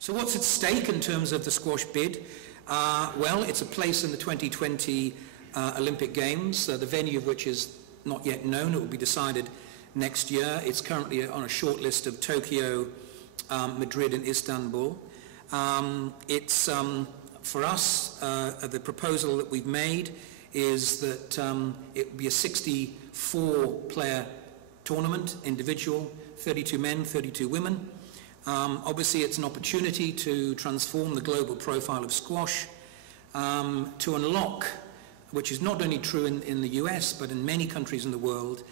So what's at stake in terms of the squash bid? Well, it's a place in the 2020 Olympic Games, the venue of which is not yet known. It will be decided next year. It's currently on a short list of Tokyo, Madrid and Istanbul. For us, the proposal that we've made is that it would be a 64-player tournament, individual, 32 men, 32 women. Obviously, it's an opportunity to transform the global profile of squash, to unlock, which is not only true in the US, but in many countries in the world,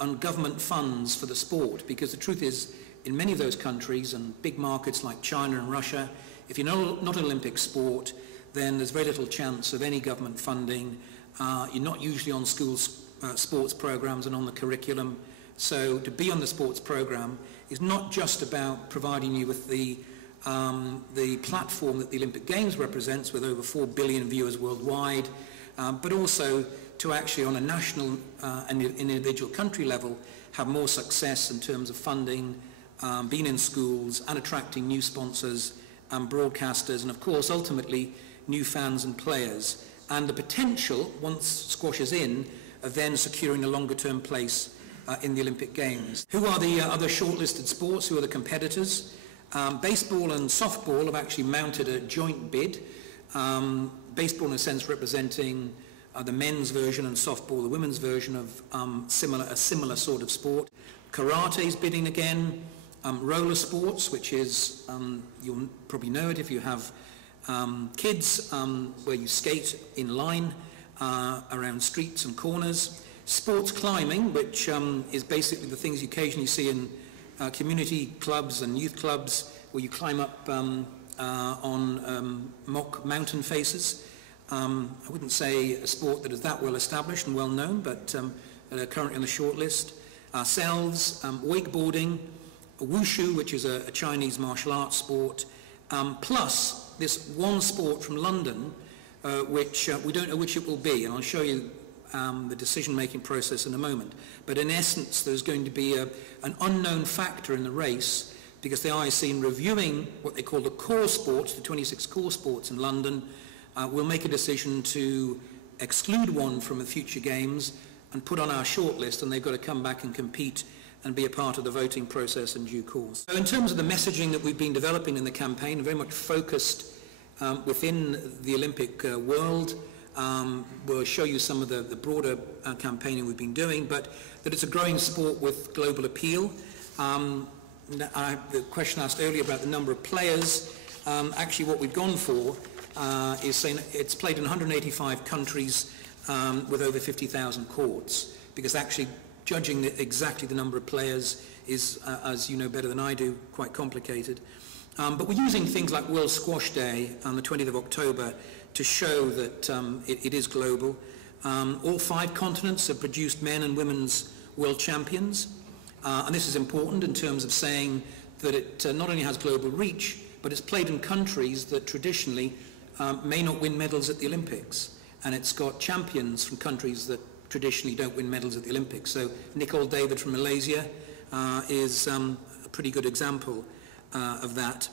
on government funds for the sport. Because the truth is, in many of those countries and big markets like China and Russia, if you're not an Olympic sport, then there's very little chance of any government funding. You're not usually on school sports programs and on the curriculum. So to be on the sports program is not just about providing you with the platform that the Olympic Games represents, with over 4 billion viewers worldwide, but also to actually on a national and individual country level have more success in terms of funding, being in schools and attracting new sponsors and broadcasters, and of course ultimately new fans and players, and the potential, once squash is in, of then securing a longer term place in the Olympic Games. Who are the other shortlisted sports? Who are the competitors? Baseball and softball have actually mounted a joint bid. Baseball in a sense representing the men's version, and softball the women's version of a similar sort of sport. Karate is bidding again. Roller sports, which is, you'll probably know it if you have kids, where you skate in line around streets and corners. Sports climbing, which is basically the things you occasionally see in community clubs and youth clubs, where you climb up on mock mountain faces. I wouldn't say a sport that is that well established and well known, but currently on the short list. Ourselves, wakeboarding, wushu, which is a Chinese martial arts sport, plus this one sport from London, which we don't know which it will be, and I'll show you the decision-making process in a moment. But in essence, there's going to be an unknown factor in the race, because the IOC, in reviewing what they call the core sports, the 26 core sports in London, will make a decision to exclude one from the future games and put on our shortlist, and they've got to come back and compete and be a part of the voting process in due course. So in terms of the messaging that we've been developing in the campaign, very much focused within the Olympic world. We'll show you some of the broader campaigning we've been doing, but that it's a growing sport with global appeal. The question asked earlier about the number of players, actually what we've gone for is saying it's played in 185 countries with over 50,000 courts, because actually judging exactly the number of players is, as you know better than I do, quite complicated. But we're using things like World Squash Day on the 20th of October to show that it is global. All 5 continents have produced men and women's world champions. And this is important in terms of saying that it not only has global reach, but it's played in countries that traditionally may not win medals at the Olympics. And it's got champions from countries that traditionally don't win medals at the Olympics. So Nicole David from Malaysia is a pretty good example of that.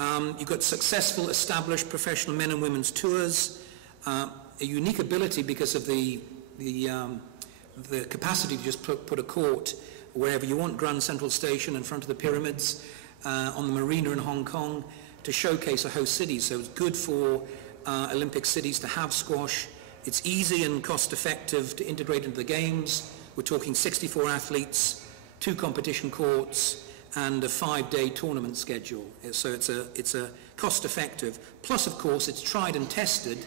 You've got successful, established professional men and women's tours, a unique ability because of the capacity to just put a court wherever you want, Grand Central Station in front of the pyramids, on the marina in Hong Kong, to showcase a host city. So it's good for Olympic cities to have squash. It's easy and cost-effective to integrate into the games. We're talking 64 athletes, 2 competition courts, and a 5-day tournament schedule. So it's a cost-effective. Plus, of course, it's tried and tested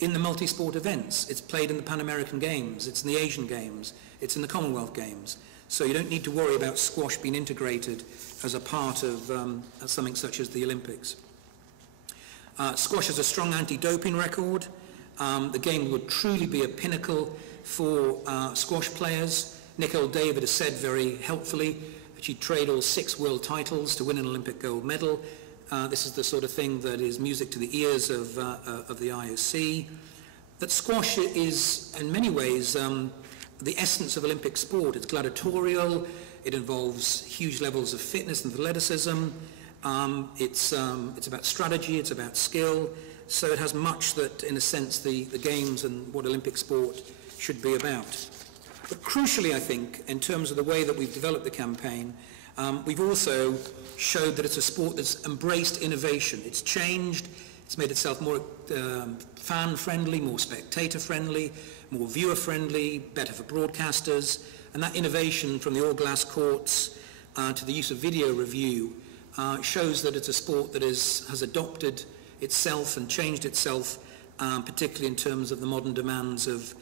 in the multi-sport events. It's played in the Pan American Games, it's in the Asian Games, it's in the Commonwealth Games. So you don't need to worry about squash being integrated as a part of something such as the Olympics. Squash has a strong anti-doping record. The game would truly be a pinnacle for squash players. Nicole David has said very helpfully that she'd trade all 6 world titles to win an Olympic gold medal. This is the sort of thing that is music to the ears of the IOC. That squash is, in many ways, the essence of Olympic sport. It's gladiatorial, it involves huge levels of fitness and athleticism, It's about strategy, it's about skill, so it has much that, in a sense, the Games and what Olympic sport should be about. But crucially, I think, in terms of the way that we've developed the campaign, we've also showed that it's a sport that's embraced innovation. It's changed, it's made itself more fan-friendly, more spectator-friendly, more viewer-friendly, better for broadcasters, and that innovation from the all-glass courts to the use of video review shows that it's a sport that has adopted itself and changed itself, particularly in terms of the modern demands of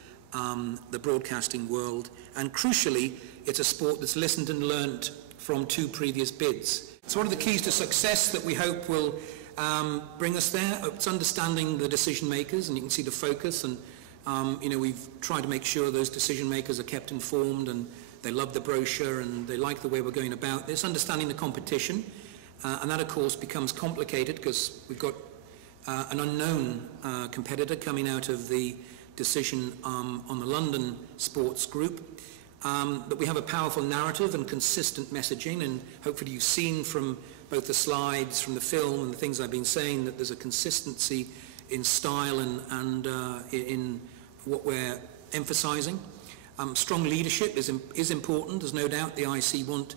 the broadcasting world. And crucially, it's a sport that's listened and learnt from 2 previous bids. So what are the keys to success that we hope will bring us there? It's understanding the decision makers, and you can see the focus, and we've tried to make sure those decision makers are kept informed and they love the brochure and they like the way we're going about this. Understanding the competition, and that of course becomes complicated because we've got an unknown competitor coming out of the decision on the London sports group. But we have a powerful narrative and consistent messaging, and hopefully you've seen from both the slides, from the film and the things I've been saying, that there's a consistency in style and in what we're emphasizing. Strong leadership is important. There's no doubt the IC want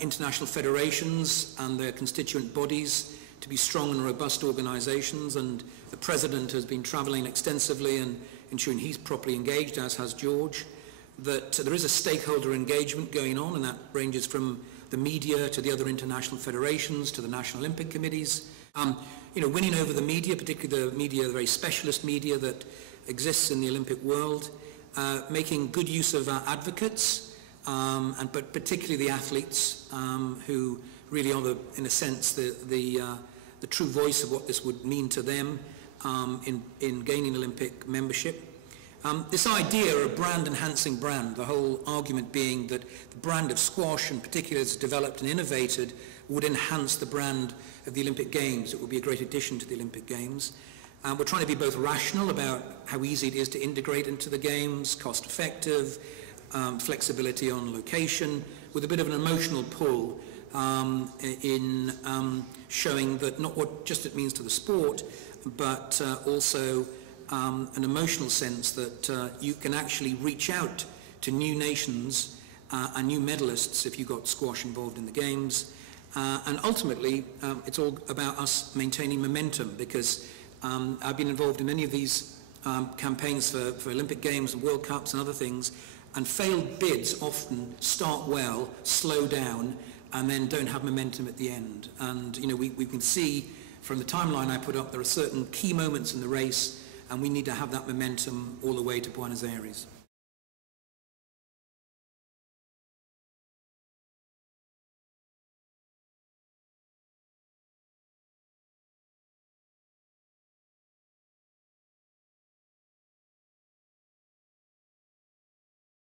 international federations and their constituent bodies to be strong and robust organizations, and the President has been traveling extensively and ensuring he's properly engaged, as has George. That there is a stakeholder engagement going on, and that ranges from the media to the other international federations to the National Olympic Committees. Winning over the media, particularly the media, the very specialist media that exists in the Olympic world, making good use of our advocates, but particularly the athletes who really are, in a sense, the true voice of what this would mean to them in gaining Olympic membership. This idea of a brand-enhancing brand, the whole argument being that the brand of squash, and particularly as developed and innovated, would enhance the brand of the Olympic Games. It would be a great addition to the Olympic Games. We're trying to be both rational about how easy it is to integrate into the Games, cost-effective, flexibility on location, with a bit of an emotional pull in showing that not what just it means to the sport, but also an emotional sense that you can actually reach out to new nations and new medalists if you got squash involved in the Games. And ultimately, it's all about us maintaining momentum, because I've been involved in many of these campaigns for Olympic Games and World Cups and other things, and failed bids often start well, slow down, and then don't have momentum at the end. And we can see from the timeline I put up, there are certain key moments in the race, and we need to have that momentum all the way to Buenos Aires.